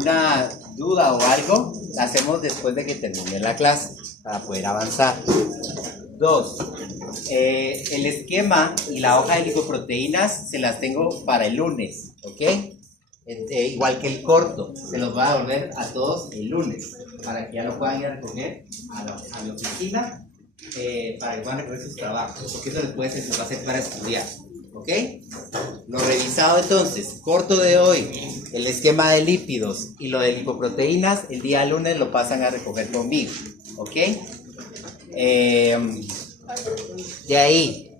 alguna duda o algo, la hacemos después de que termine la clase para poder avanzar. 2. El esquema y la hoja de lipoproteínas se las tengo para el lunes, ¿ok? Igual que el corto, se los voy a devolver a todos el lunes para que ya lo puedan ir a recoger a la oficina, para que puedan recoger sus trabajos, porque eso después se va a hacer para estudiar, ¿ok? Lo revisado entonces, corto de hoy, el esquema de lípidos y lo de lipoproteínas, el día lunes lo pasan a recoger conmigo, ¿ok? De ahí,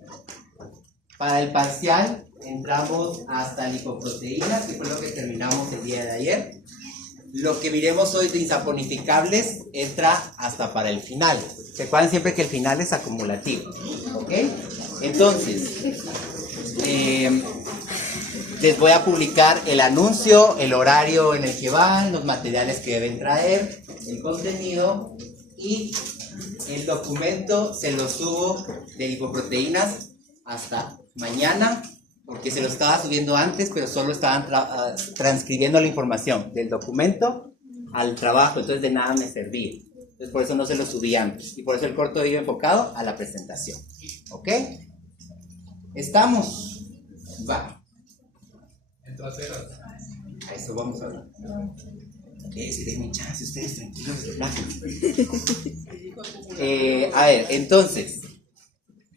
para el parcial, entramos hasta lipoproteínas, que fue lo que terminamos el día de ayer. Lo que miremos hoy de insaponificables entra hasta para el final. Recuerden siempre que el final es acumulativo, ¿ok? Entonces, les voy a publicar el anuncio, el horario en el que van, los materiales que deben traer, el contenido y el documento se lo subo de lipoproteínas hasta mañana, porque se lo estaba subiendo antes, pero solo estaban transcribiendo la información del documento al trabajo, entonces de nada me servía. Entonces por eso no se lo subí antes, y por eso el corto iba enfocado a la presentación. ¿Ok? ¿Estamos? Va. Entonces, A eso vamos a hablar. Si denme chance, ustedes tranquilos, relájense. A ver, entonces,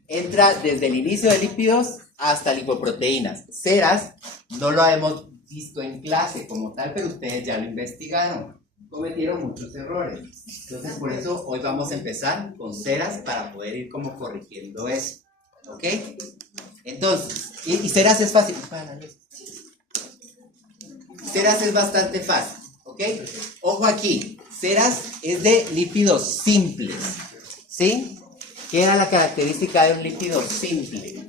entra desde el inicio de lípidos hasta lipoproteínas. Ceras no lo hemos visto en clase como tal, pero ustedes ya lo investigaron. Cometieron muchos errores. Entonces, por eso hoy vamos a empezar con ceras para poder ir como corrigiendo eso. ¿Ok? Entonces, y ceras es fácil. Ceras es bastante fácil. ¿Ok? Ojo aquí. Ceras es de lípidos simples. ¿Sí? ¿Qué era la característica de un lípido simple?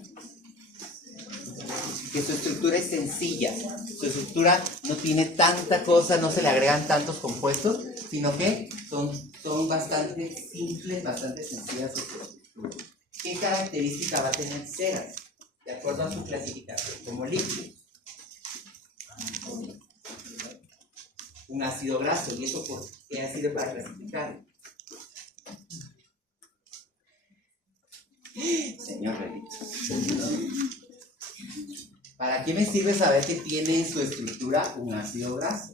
Que su estructura es sencilla, su estructura no tiene tanta cosa, no se le agregan tantos compuestos, sino que son bastante simples, bastante sencillas su estructura. ¿Qué característica va a tener ceras? De acuerdo a su clasificación como líquido. Un ácido graso, ¿y eso por qué ha sido para clasificar? Señor Benito. ¿Para qué me sirve saber que tiene en su estructura un ácido graso?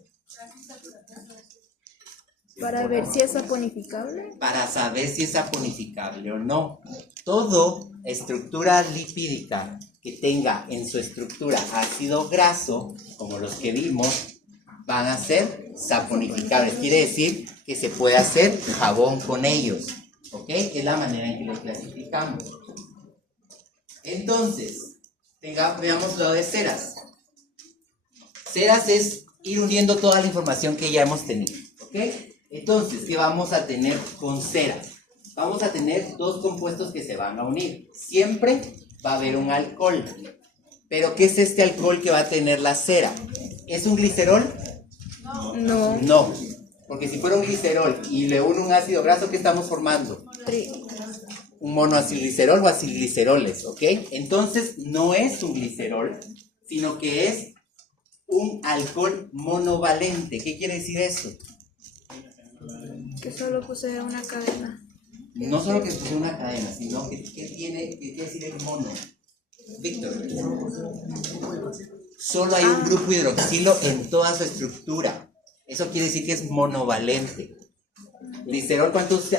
Para ver si es saponificable. Para saber si es saponificable o no. Toda estructura lipídica que tenga en su estructura ácido graso, como los que vimos, van a ser saponificables. Quiere decir que se puede hacer jabón con ellos. ¿Ok? Es la manera en que los clasificamos. Entonces, veamos lo de ceras. Ceras es ir uniendo toda la información que ya hemos tenido. ¿Ok? Entonces, ¿qué vamos a tener con ceras? Vamos a tener dos compuestos que se van a unir. Siempre va a haber un alcohol. ¿Pero qué es este alcohol que va a tener la cera? ¿Es un glicerol? No. No. Porque si fuera un glicerol y le une un ácido graso, ¿qué estamos formando? Un monoacilglicerol o acilgliceroles, ¿ok? Entonces no es un glicerol, sino que es un alcohol monovalente. ¿Qué quiere decir eso? Que solo posee una cadena. No solo que posee una cadena, sino que ¿qué quiere decir el mono? Víctor. Solo hay un grupo hidroxilo en toda su estructura. Eso quiere decir que es monovalente. Glicerol, ¿cuántos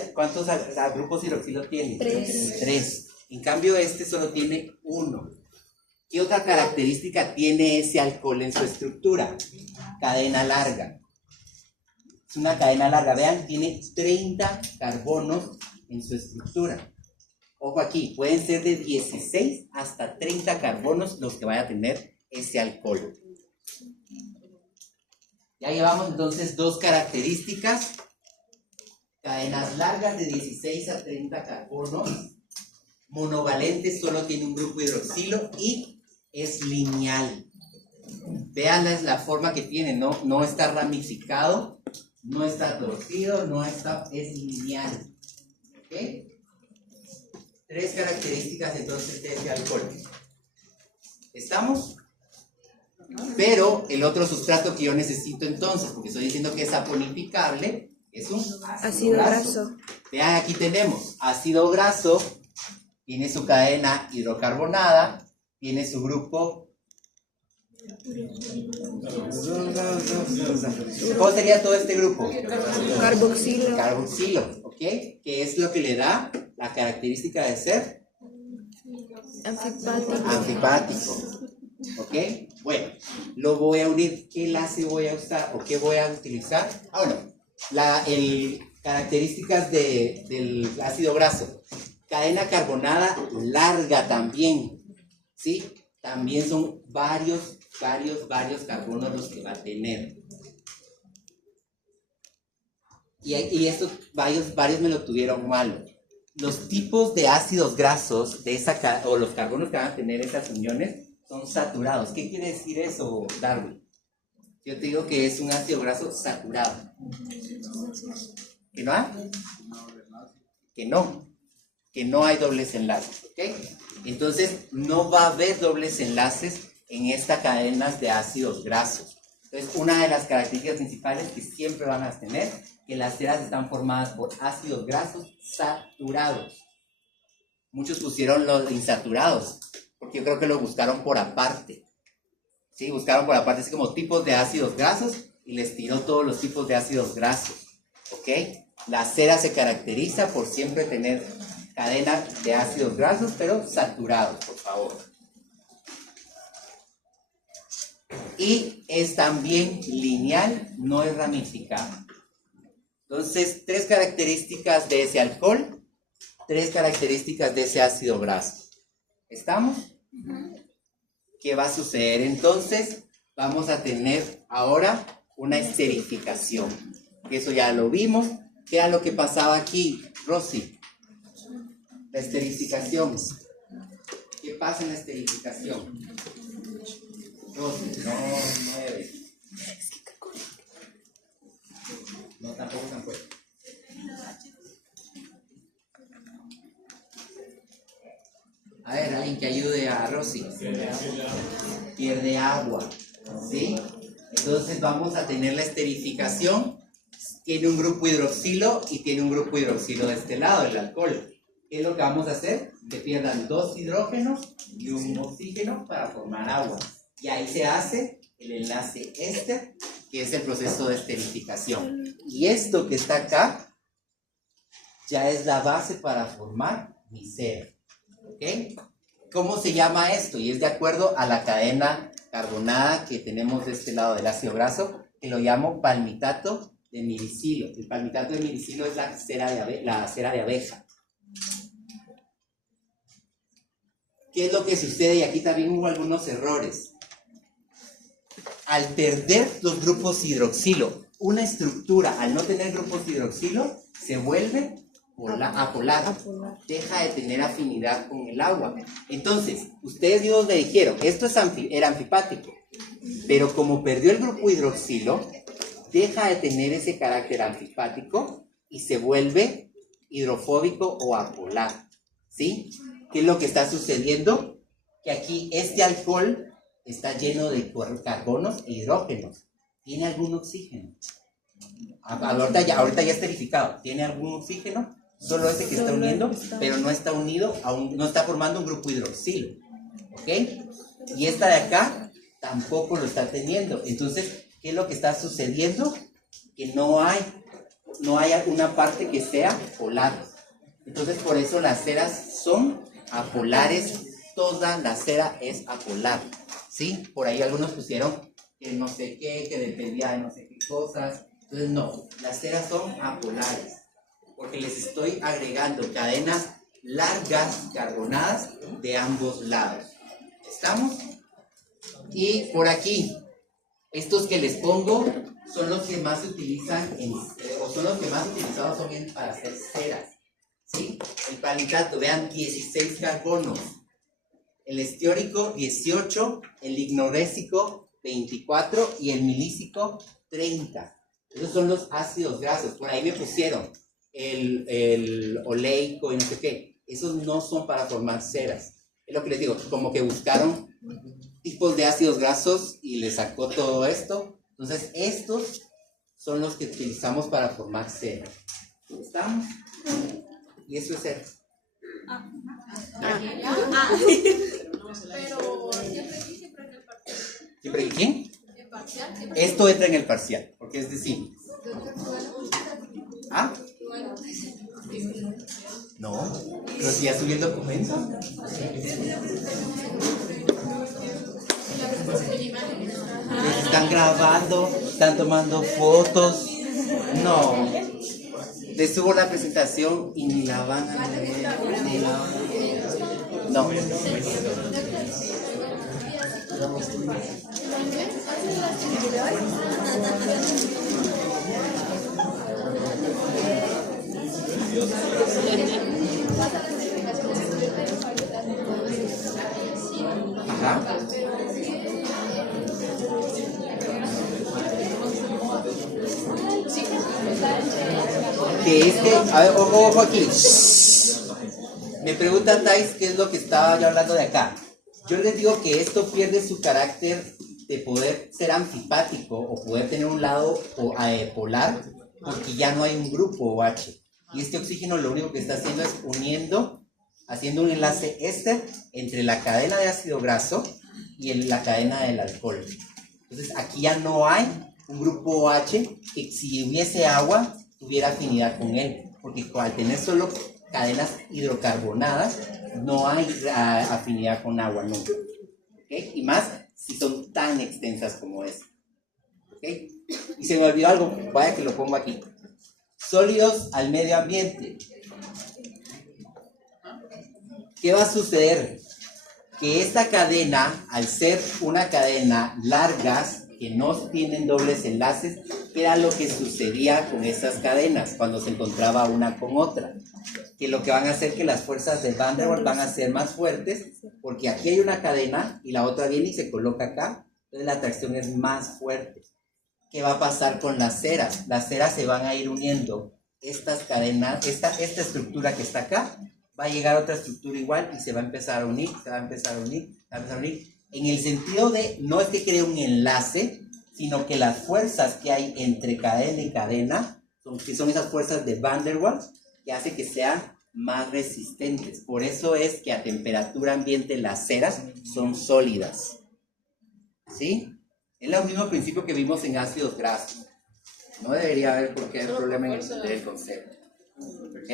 grupos hidroxilo tiene? 3. En cambio, este solo tiene 1. ¿Qué otra característica tiene ese alcohol en su estructura? Cadena larga. Es una cadena larga. Vean, tiene 30 carbonos en su estructura. Ojo aquí, pueden ser de 16 hasta 30 carbonos los que vaya a tener ese alcohol. Ya llevamos entonces dos características. Cadenas largas de 16 a 30 carbonos. Monovalente, solo tiene un grupo hidroxilo y es lineal. Vean la forma que tiene, no está ramificado, no está torcido, es lineal. ¿Ok? 3 características entonces de este alcohol. ¿Estamos? Pero el otro sustrato que yo necesito entonces, porque estoy diciendo que es saponificable, es un Ácido graso. Vean, aquí tenemos ácido graso, tiene su cadena hidrocarbonada, tiene su grupo. ¿Cómo sería todo este grupo? Carboxilo. Carboxilo, ¿ok? Que es lo que le da la característica de ser Anfipático. anfipático, ¿ok? Bueno, lo voy a unir. ¿Qué enlace voy a usar o qué voy a utilizar? Bueno, características del ácido graso. Cadena carbonada larga también, ¿sí? También son varios carbonos los que va a tener. Y estos varios me lo tuvieron malo. Los tipos de ácidos grasos de o los carbonos que van a tener esas uniones son saturados. ¿Qué quiere decir eso, Darwin? Yo te digo que es un ácido graso saturado. ¿Que no hay? Que no hay dobles enlaces, ¿ok? Entonces no va a haber dobles enlaces en estas cadenas de ácidos grasos. Entonces, una de las características principales que siempre van a tener, que las ceras están formadas por ácidos grasos saturados. Muchos pusieron los insaturados, porque yo creo que lo buscaron por aparte. Sí, buscaron por aparte, así como tipos de ácidos grasos, y les tiró todos los tipos de ácidos grasos. ¿Ok? La cera se caracteriza por siempre tener cadena de ácidos grasos, pero saturados, por favor. Y es también lineal, no es ramificado. Entonces, 3 características de ese alcohol, 3 características de ese ácido graso. ¿Estamos? ¿Qué va a suceder entonces? Vamos a tener ahora una esterificación. Eso ya lo vimos. ¿Qué era lo que pasaba aquí, Rosy? La esterificación. ¿Qué pasa en la esterificación? 12, no 9. No, tampoco se han puesto. A ver, alguien que ayude a Rosy. Pierde agua. ¿Sí? Entonces vamos a tener la esterificación. Tiene un grupo hidroxilo y tiene un grupo hidroxilo de este lado, el alcohol. ¿Qué es lo que vamos a hacer? Que pierdan 2 hidrógenos y un oxígeno para formar agua. Y ahí se hace el enlace éster, que es el proceso de esterificación. Y esto que está acá ya es la base para formar mi cera. ¿Ok? ¿Cómo se llama esto? Y es de acuerdo a la cadena carbonada que tenemos de este lado del ácido graso, que lo llamo palmitato de milicilo. El palmitato de milicilo es la cera de abeja. ¿Qué es lo que sucede? Y aquí también hubo algunos errores. Al perder los grupos hidroxilo, una estructura, al no tener grupos hidroxilo, se vuelve apolar. Deja de tener afinidad con el agua. Entonces, ustedes mismos me dijeron, esto era anfipático, pero como perdió el grupo hidroxilo, deja de tener ese carácter anfipático y se vuelve hidrofóbico o apolar. ¿Sí? ¿Qué es lo que está sucediendo? Que aquí este alcohol está lleno de carbonos e hidrógenos. ¿Tiene algún oxígeno? Ahorita ya esterificado. ¿Tiene algún oxígeno? Solo ese que está uniendo, pero no está unido, aún no está formando un grupo hidroxilo. ¿Ok? Y esta de acá tampoco lo está teniendo. Entonces, ¿qué es lo que está sucediendo? Que no hay una parte que sea polar. Entonces, por eso las ceras son apolares. Toda la cera es apolar. ¿Sí? Por ahí algunos pusieron que no sé qué, que dependía de no sé qué cosas. Entonces, no, las ceras son apolares, porque les estoy agregando cadenas largas carbonadas de ambos lados. ¿Estamos? Y por aquí, estos que les pongo son los que más se utilizan, o son los que más utilizados son para hacer ceras. ¿Sí? El palmitato, vean, 16 carbonos. El estiórico, 18. El lignorésico, 24. Y el milícico, 30. Esos son los ácidos grasos. Por ahí me pusieron el oleico y no sé qué. Esos no son para formar ceras. Es lo que les digo, como que buscaron tipos de ácidos grasos y le sacó todo esto. Entonces, estos son los que utilizamos para formar cera. ¿Estamos? Y eso es cera. Pero siempre en el parcial. ¿Siempre que quién? El parcial siempre. Esto entra en el parcial, porque es de sí. ¿Ah? No, pero si ya subí el documento. Pues están grabando, están tomando fotos. No. Les subo la presentación y ni la van a leer. Ni la van a leer. No. Ajá. Que a ver, ojo aquí. Me pregunta Thais qué es lo que estaba yo hablando de acá. Yo les digo que esto pierde su carácter de poder ser anfipático o poder tener un lado polar, porque ya no hay un grupo OH. Y este oxígeno lo único que está haciendo es haciendo un enlace éster entre la cadena de ácido graso y la cadena del alcohol. Entonces aquí ya no hay un grupo OH que si hubiese agua tuviera afinidad con él, porque al tener solo cadenas hidrocarbonadas no hay afinidad con agua nunca. ¿Okay? Y más si son tan extensas como esta. ¿Okay? Y se me olvidó algo, vaya que lo pongo aquí. Sólidos al medio ambiente. ¿Qué va a suceder? Que esta cadena, al ser una cadena largas, que no tienen dobles enlaces, ¿qué era lo que sucedía con esas cadenas cuando se encontraba una con otra? Que lo que van a hacer que las fuerzas de Van der Waals van a ser más fuertes, porque aquí hay una cadena y la otra viene y se coloca acá, entonces la atracción es más fuerte. ¿Qué va a pasar con las ceras? Las ceras se van a ir uniendo. Estas cadenas, esta estructura que está acá, va a llegar a otra estructura igual y se va a empezar a unir, se va a empezar a unir, se va a empezar a unir. En el sentido de, no es que cree un enlace, sino que las fuerzas que hay entre cadena y cadena, que son esas fuerzas de Van der Waals, que hace que sean más resistentes. Por eso es que a temperatura ambiente las ceras son sólidas. ¿Sí? Es el mismo principio que vimos en ácidos grasos. No debería haber por qué hay problema en entender el concepto. ¿Ok?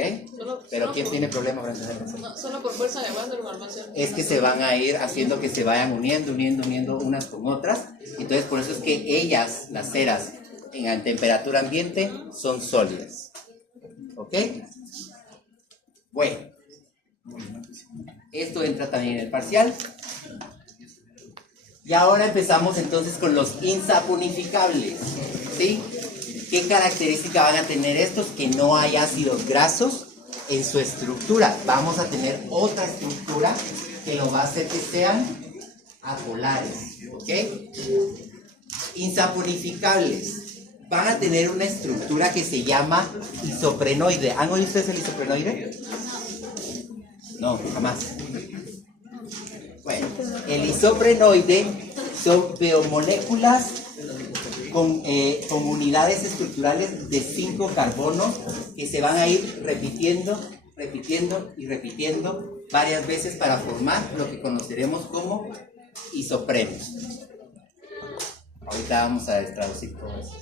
Pero ¿quién tiene problema para entender el concepto? No, solo por fuerza de Van der Waals. Es que se van a ir haciendo que se vayan uniendo unas con otras. Entonces por eso es que ellas, las ceras, en temperatura ambiente, son sólidas. ¿Ok? Bueno. Esto entra también en el parcial. Y ahora empezamos entonces con los insaponificables. ¿Sí? ¿Qué característica van a tener estos? Que no hay ácidos grasos en su estructura. Vamos a tener otra estructura que lo va a hacer que sean apolares. ¿Ok? Insaponificables. Van a tener una estructura que se llama isoprenoide. ¿Han oído ustedes el isoprenoide? No, jamás. Bueno, el isoprenoide son biomoléculas con unidades estructurales de 5 carbonos que se van a ir repitiendo varias veces para formar lo que conoceremos como isoprenos. Ahorita vamos a traducir todo eso.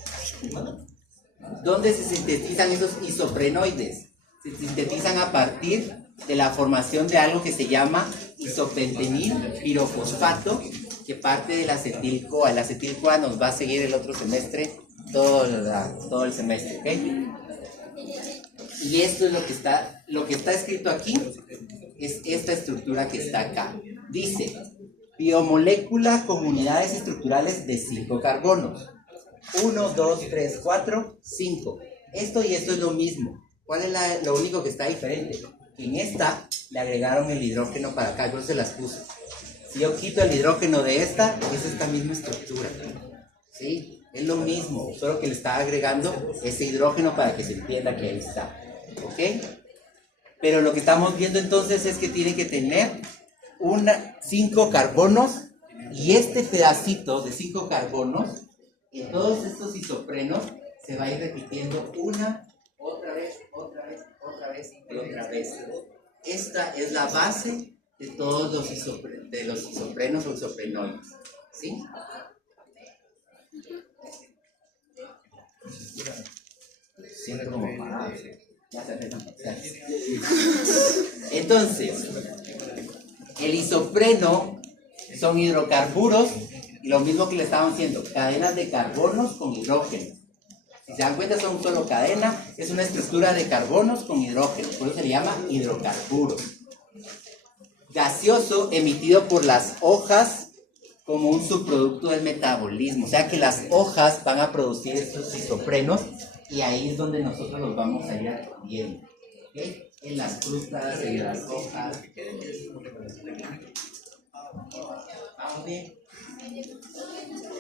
¿Dónde se sintetizan esos isoprenoides? Se sintetizan a partir de la formación de algo que se llama isopentenil pirofosfato, que parte del acetil-CoA. El acetil-CoA nos va a seguir el otro semestre, todo el semestre, ¿ok? Y esto es lo que está escrito aquí, es esta estructura que está acá. Dice, biomolécula con unidades estructurales de 5 carbonos. 1, 2, 3, 4, 5. Esto y esto es lo mismo. ¿Cuál es lo único que está diferente? Que en esta le agregaron el hidrógeno para acá, yo se las puse. Si yo quito el hidrógeno de esta, es esta misma estructura. ¿Sí? Es lo mismo, solo que le está agregando ese hidrógeno para que se entienda que ahí está. ¿Ok? Pero lo que estamos viendo entonces es que tiene que tener 5 carbonos Y este pedacito de 5 carbonos, en todos estos isoprenos, se va a ir repitiendo una, otra vez, y otra vez. Esta es la base de todos los isoprenos o isoprenoides. ¿Sí? Siempre como parado. Entonces, el isopreno son hidrocarburos y lo mismo que le estaban diciendo, cadenas de carbonos con hidrógeno. Si se dan cuenta, son solo cadena, es una estructura de carbonos con hidrógeno, por eso se le llama hidrocarburos. Gaseoso emitido por las hojas como un subproducto del metabolismo, o sea que las hojas van a producir estos isoprenos y ahí es donde nosotros los vamos a ir viendo, ¿okay? En las frutas, en las hojas. ¿Vamos bien?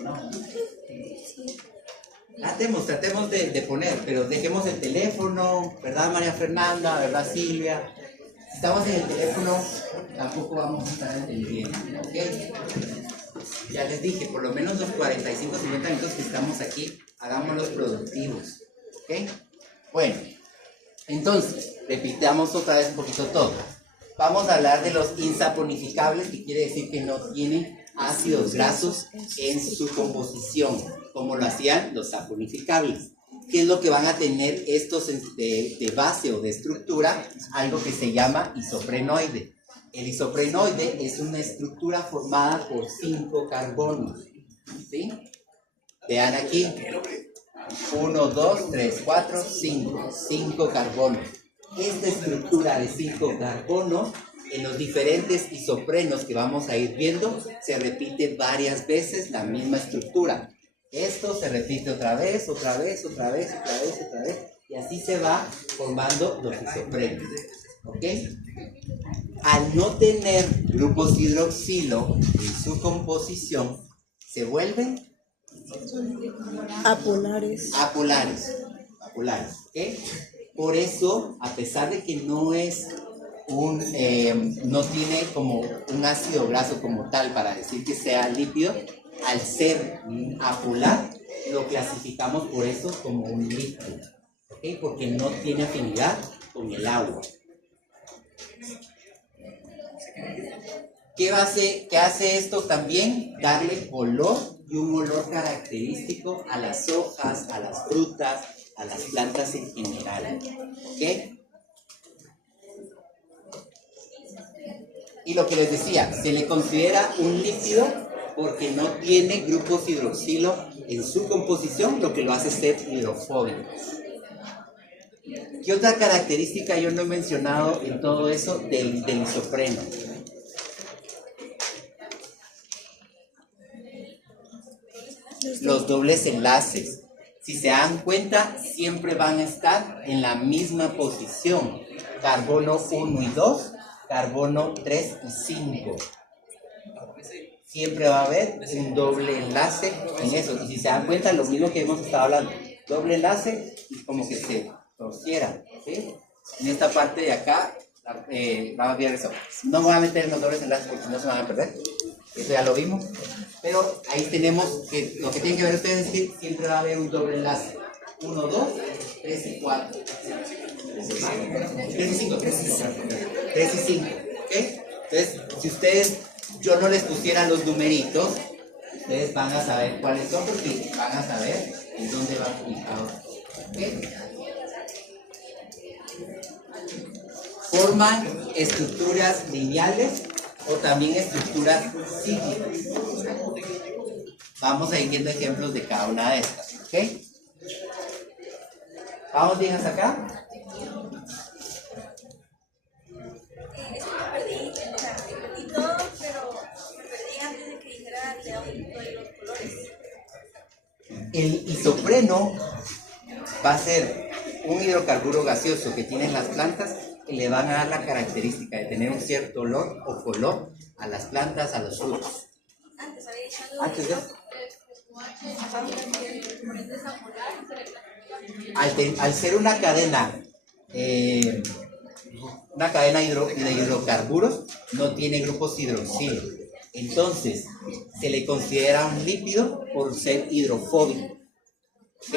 No. Tratemos de poner, pero dejemos el teléfono, ¿verdad, María Fernanda? ¿Verdad, Silvia? Si estamos en el teléfono, tampoco vamos a estar entendiendo, ¿ok? Ya les dije, por lo menos los 45, 50 minutos que estamos aquí, hagámoslos productivos, ¿ok? Bueno, entonces, repitamos otra vez un poquito todo. Vamos a hablar de los insaponificables, que quiere decir que no tienen ácidos grasos en su composición, como lo hacían los saponificables. ¿Qué es lo que van a tener estos de base o de estructura? Algo que se llama isoprenoide. El isoprenoide es una estructura formada por 5 carbonos, ¿sí? Vean aquí, 1, 2, 3, 4, 5, 5 carbonos. Esta estructura de 5 carbonos, en los diferentes isoprenos que vamos a ir viendo, se repite varias veces la misma estructura. Esto se repite otra vez, y así se va formando los isoprenos, ¿ok? Al no tener grupos hidroxilo en su composición, se vuelven apolares, ¿ok? Por eso, a pesar de que no es no tiene como un ácido graso como tal para decir que sea lípido, al ser apolar, lo clasificamos por eso como un líquido, ¿ok? Porque no tiene afinidad con el agua. ¿Qué hace esto también? Darle color y un olor característico a las hojas, a las frutas, a las plantas en general, ¿ok? Y lo que les decía, se le considera un líquido porque no tiene grupos hidroxilo en su composición, lo que lo hace ser hidrofóbico. ¿Qué otra característica yo no he mencionado en todo eso del isopreno? Los dobles enlaces. Si se dan cuenta, siempre van a estar en la misma posición. Carbono 1 y 2, carbono 3 y 5. Siempre va a haber un doble enlace en eso. Y si se dan cuenta, lo mismo que hemos estado hablando. Doble enlace y como que se torciera, ¿sí? En esta parte de acá, vamos a ver eso. No me voy a meter en los dobles enlaces porque no se van a perder. Eso ya lo vimos. Pero ahí tenemos que lo que tienen que ver ustedes es que siempre va a haber un doble enlace. 1, 2, 3 y 4. 3 y 5. 3 y 5. ¿Ok? Entonces, si ustedes, yo no les pusiera los numeritos, ustedes van a saber cuáles son porque van a saber en dónde van ubicados. ¿Ok? Forman estructuras lineales o también estructuras cíclicas. Vamos a ir viendo ejemplos de cada una de estas, ¿ok? ¿Vamos bien hasta acá? Es que me perdí, o sea, entendí todo, pero me perdí antes de que dijera que de los colores. El isopreno va a ser un hidrocarburo gaseoso que tienen las plantas que le van a dar la característica de tener un cierto olor o color a las plantas, a los frutos. Antes había dicho algo. Antes de al ser una cadena de hidrocarburos, no tiene grupos hidroxilo. Entonces, se le considera un lípido por ser hidrofóbico. ¿Ok?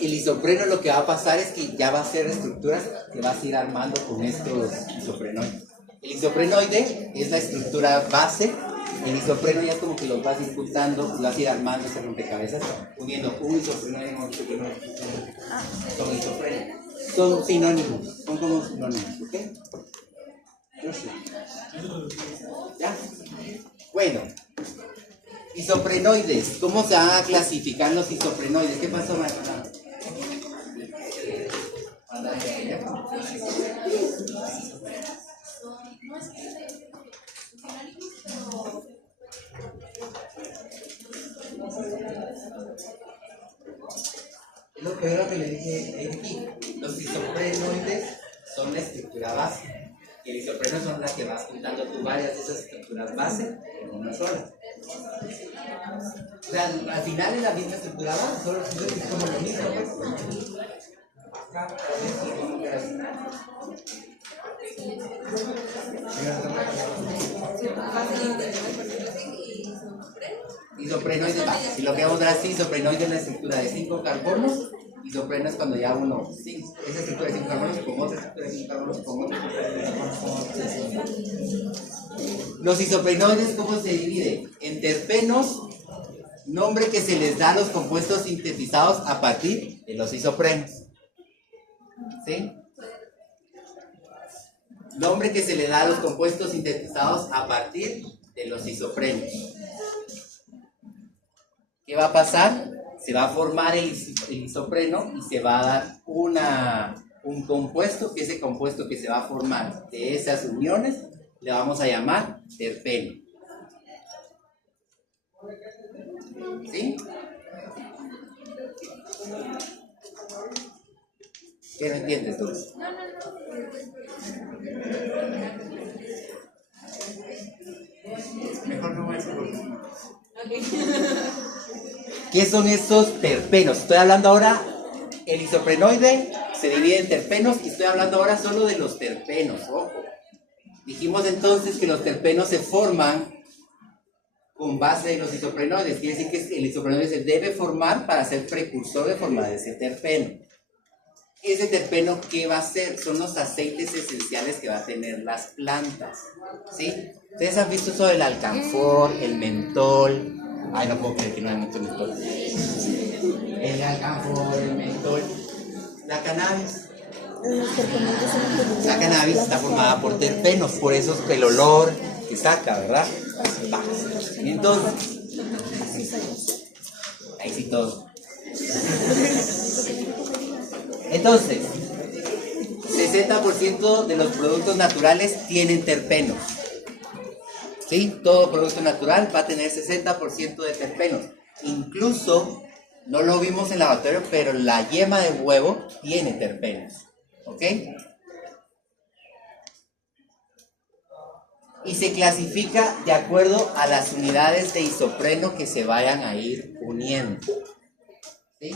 El isopreno lo que va a pasar es que ya va a ser estructuras que vas a ir armando con estos isoprenoides. El isoprenoide es la estructura base. El isopreno ya es como que los vas disputando, lo vas a ir armando ese rompecabezas, uniendo un isoprenoide con un isoprenoide. Son isoprenos. Son sinónimos, son como sinónimos, ¿ok? ¿Ya? Bueno, isoprenoides. ¿Cómo se van a clasificar los isoprenoides? ¿Qué pasó, maestra? Es lo primero que le dije aquí. Los isoprenoides son la estructura base. Y el isopreno son las que vas juntando tú varias de esas estructuras base en una sola. O sea, al final es la misma estructura base, solo es como lo mismo. Acá, isoprenoide base. Si lo queremos ver así, isoprenoide es la estructura de 5 carbonos. Isopreno es cuando ya uno, sí, esa estructura de 5 carbonos con otra estructura de 5 carbonos con otra estructura de 5 carbonos. Los isoprenoides, ¿cómo se dividen? En terpenos, nombre que se les da a los compuestos sintetizados a partir de los isoprenos. ¿Sí? Nombre que se le da a los compuestos sintetizados a partir de los isoprenos. ¿Qué va a pasar? Se va a formar el isopreno y se va a dar un compuesto, que ese compuesto que se va a formar de esas uniones le vamos a llamar terpeno. ¿Sí? ¿Qué no entiendes tú? Mejor no voy a decir. ¿Qué son estos terpenos? Estoy hablando ahora, el isoprenoide se divide en terpenos y estoy hablando ahora solo de los terpenos, ojo. Dijimos entonces que los terpenos se forman con base de los isoprenoides, quiere decir que el isoprenoide se debe formar para ser precursor de formar ese terpeno. Ese terpeno, ¿qué va a ser? Son los aceites esenciales que va a tener las plantas, ¿sí? Ustedes han visto eso del alcanfor, el mentol. Ay, no puedo creer que no hay mucho mentol. El alcanfor, el mentol. La cannabis. La cannabis está formada por terpenos, por eso es el olor que saca, ¿verdad? Va. Entonces, ahí sí todo. Entonces, 60% de los productos naturales tienen terpenos. ¿Sí? Todo producto natural va a tener 60% de terpenos. Incluso, no lo vimos en el laboratorio, pero la yema de huevo tiene terpenos. ¿Ok? Y se clasifica de acuerdo a las unidades de isopreno que se vayan a ir uniendo. ¿Sí?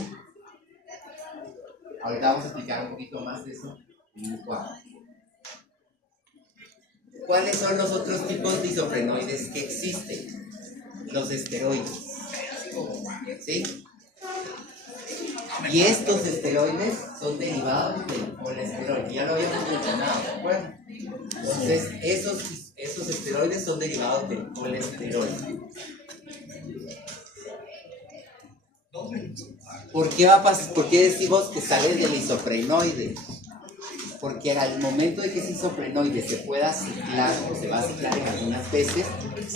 Ahorita vamos a explicar un poquito más de eso en un cuadro. ¿Cuáles son los otros tipos de isoprenoides que existen? Los esteroides. ¿Sí? Y estos esteroides son derivados del colesterol. Ya lo habíamos mencionado, ¿de acuerdo? Entonces, esos esteroides son derivados del colesterol. ¿Por qué decimos que sale del isoprenoide? Porque al momento de que ese isoprenoide se pueda ciclar o se va a ciclar en algunas veces,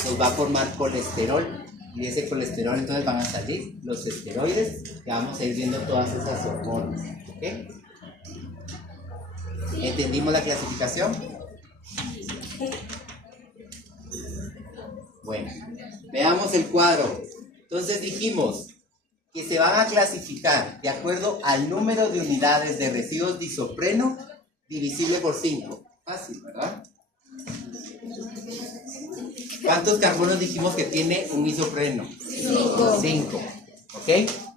nos va a formar colesterol. Y de ese colesterol entonces van a salir los esteroides, que vamos a ir viendo todas esas hormonas. ¿Ok? ¿Entendimos la clasificación? Bueno, veamos el cuadro. Entonces dijimos que se van a clasificar de acuerdo al número de unidades de residuos de isopreno divisible por 5. Fácil, ¿verdad? ¿Cuántos carbonos dijimos que tiene un isopreno? 5. ¿Ok?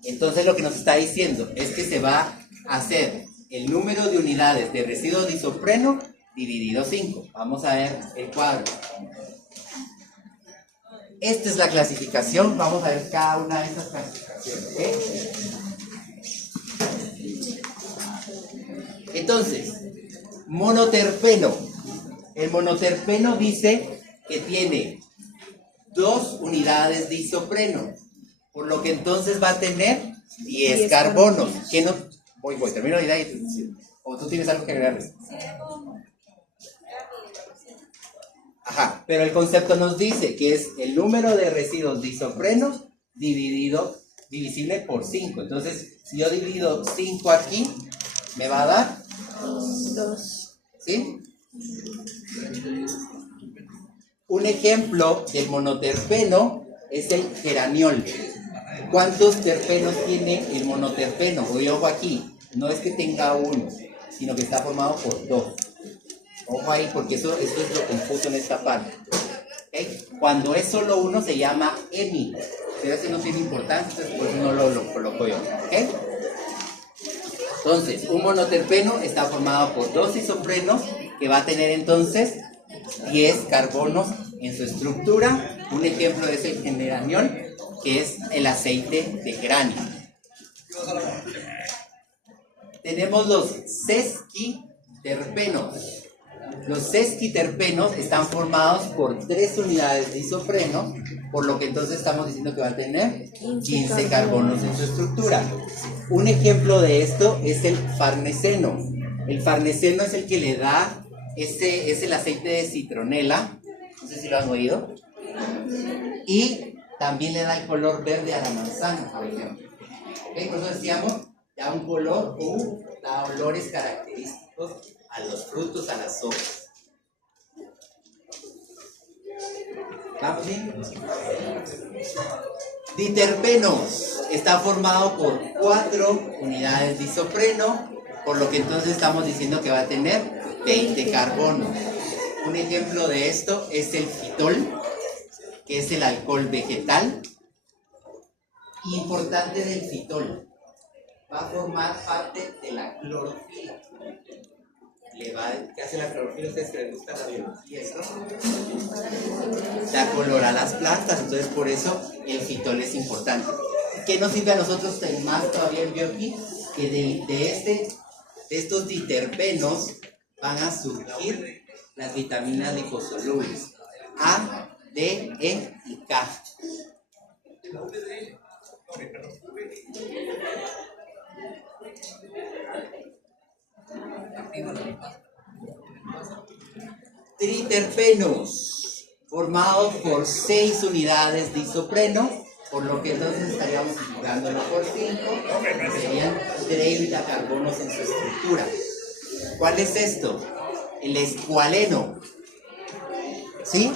Entonces lo que nos está diciendo es que se va a hacer el número de unidades de residuos de isopreno dividido 5. Vamos a ver el cuadro. Esta es la clasificación. Vamos a ver cada una de esas clasificaciones. ¿Okay? Entonces, monoterpeno. El monoterpeno dice que tiene 2 unidades de isopreno, por lo que entonces va a tener 10 carbonos. ¿Qué no? Voy, termino la idea y o tú tienes algo que agregarles. Ajá, pero el concepto nos dice que es el número de residuos de isopreno divisible por 5. Entonces, si yo divido 5 aquí, me va a dar 2. ¿sí? Un ejemplo del monoterpeno es el geraniol. ¿Cuántos terpenos tiene el monoterpeno? Voy ojo aquí, no es que tenga uno, sino que está formado por 2. Ojo ahí, porque eso es lo confuso en esta parte. ¿Okay? Cuando es solo uno se llama hemi, pero ese no tiene importancia, entonces por eso no lo coloco yo. ¿Okay? Entonces, un monoterpeno está formado por 2 isoprenos, que va a tener entonces 10 carbonos en su estructura. Un ejemplo es el geraniol, que es el aceite de geranio. Tenemos los sesquiterpenos. Los sesquiterpenos están formados por 3 unidades de isopreno, por lo que entonces estamos diciendo que va a tener 15 carbonos en su estructura. Un ejemplo de esto es el farneseno. El farneseno es el que le da, es el aceite de citronela, no sé si lo han oído, y también le da el color verde a la manzana, por ejemplo. ¿Okay? Por eso decíamos, da un color o da olores característicos a los frutos, a las hojas. ¿Vamos bien? Diterpenos está formado por 4 unidades de isopreno, por lo que entonces estamos diciendo que va a tener 20 carbonos. Un ejemplo de esto es el fitol, que es el alcohol vegetal. Importante del fitol, va a formar parte de la clorofila. ¿Qué hace la clorofila? ¿Ustedes que les gusta la biología? Da color a las plantas, entonces por eso el fitol es importante. ¿Qué nos sirve a nosotros más todavía en bioquí? Que de estos diterpenos van a surgir las vitaminas liposolubles A, D, E y K. Triterpenos, formados por 6 unidades de isopreno, por lo que entonces estaríamos multiplicándolo por 5, serían 30 carbonos en su estructura. ¿Cuál es esto? El escualeno. ¿Sí?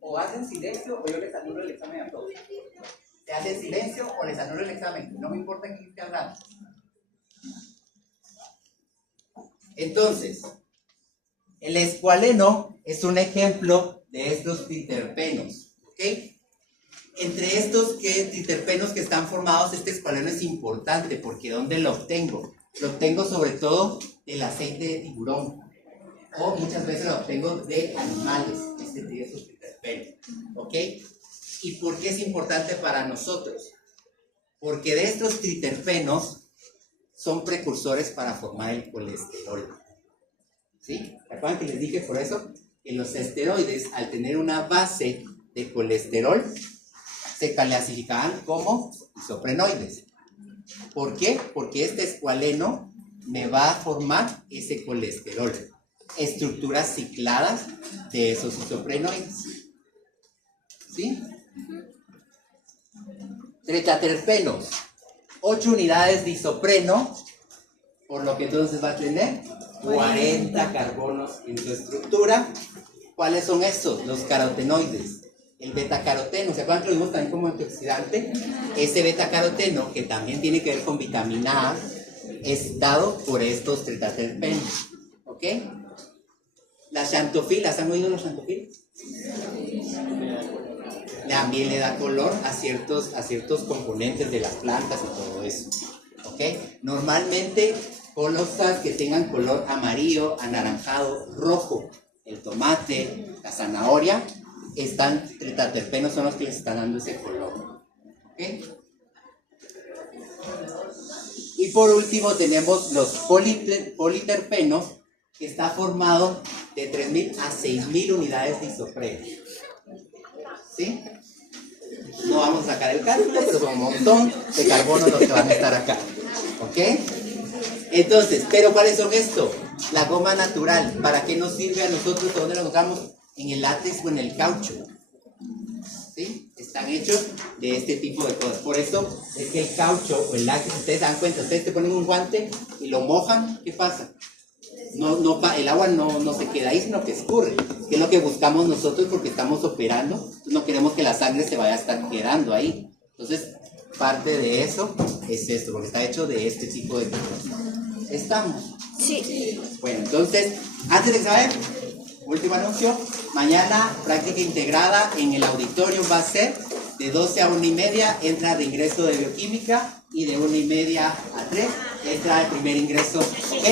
O hacen silencio o yo les anulo el examen a todos. Se hace silencio o les anulo el examen. No me importa quién esté hablando. Entonces, el escualeno es un ejemplo de estos triterpenos. ¿Ok? Entre estos triterpenos que están formados, este escualeno es importante porque ¿dónde lo obtengo? Lo obtengo sobre todo del aceite de tiburón. O muchas veces lo obtengo de animales, de esos triterpenos. ¿Ok? ¿Y por qué es importante para nosotros? Porque de estos triterpenos son precursores para formar el colesterol. ¿Sí? ¿Se acuerdan que les dije por eso? Que los esteroides, al tener una base de colesterol, se clasificaban como isoprenoides. ¿Por qué? Porque este escualeno me va a formar ese colesterol. Estructuras cicladas de esos isoprenoides. ¿Sí? Tretaterpenos, 8 unidades de isopreno, por lo que entonces va a tener 40 carbonos en su estructura. ¿Cuáles son estos? Los carotenoides. El betacaroteno, ¿se acuerdan que lo vimos también como antioxidante? Ese betacaroteno, que también tiene que ver con vitamina A, es dado por estos tretaterpenos. ¿Ok? Las xantofilas, ¿han oído las xantofilas? también le da color a ciertos componentes de las plantas y todo eso. ¿Ok? Normalmente cosas que tengan color amarillo, anaranjado, rojo, el tomate, la zanahoria, triterpenos son los que les están dando ese color. ¿Ok? Y por último tenemos los politerpenos, que está formado de 3.000 a 6.000 unidades de isopreno. ¿Sí? No vamos a sacar el cálculo, pero son un montón de carbono los que van a estar acá. ¿Ok? Entonces, ¿pero cuáles son estos? La goma natural. ¿Para qué nos sirve a nosotros? ¿Dónde lo usamos? En el látex o en el caucho. ¿Sí? Están hechos de este tipo de cosas. Por eso es que el caucho o el látex, ustedes se dan cuenta, ustedes te ponen un guante y lo mojan, ¿qué pasa? El agua no se queda ahí, sino que escurre, que es lo que buscamos nosotros porque estamos operando. No queremos que la sangre se vaya a estar quedando ahí. Entonces, parte de eso es esto, porque está hecho de este tipo de cosas. ¿Estamos? Sí. Bueno, entonces, antes de saber, último anuncio, mañana práctica integrada en el auditorio va a ser de 12 a 1:30, entra de ingreso de bioquímica y de 1:30 a 3 entra el primer ingreso. ¿Ok?